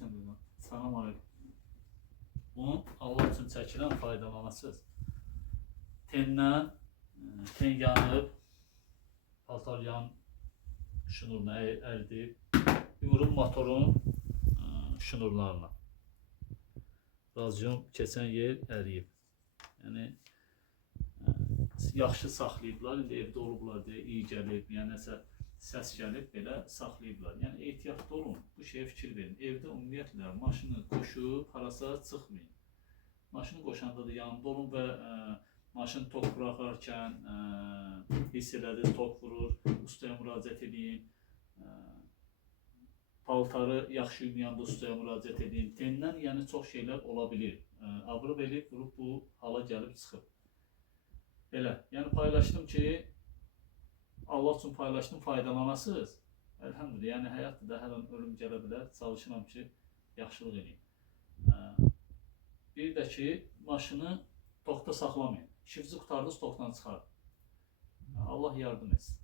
Gəlsən dedim. Salam aleyküm. Bunu Allah üçün çəkilən faydalanasınız. Tendən, ten yanıb, paltaryan şnuruna ərdib, bir vurun motorun şnurlarına. Radyom keçən yer əriyib. Yəni yaxşı saxlayıblar. İndi evdə olublar deyə iyi gəlib, yəni nəsə səs gəlib, belə saxlayıblar. Yəni ehtiyatlı olun, bu şeyə fikir verin. Evdə ümumiyyətlə maşını qoşub harasa çıxmayın. Maşını qoşanda da yanında olun və maşın tok buraxarkən hiss elədi, tok vurur, ustaya müraciət edin. Paltarı yaxşı yumayanda ustaya müraciət edin. Tendən yəni çox şeylər ola bilir. Abrıb elib, vurub bu hala gəlib çıxıb. Belə, yəni paylaşdım ki, Allah üçün paylaşdım, faydalanasınız. Elhamdülillah, yəni həyatda da hər an ölüm gələ bilər. Çalışıram ki, yaxşılıq edeyim. Bir də ki, maşını tokda saxlamayın. İşinizi qutardınız, tokdan çıxarın. Allah yardım etsin.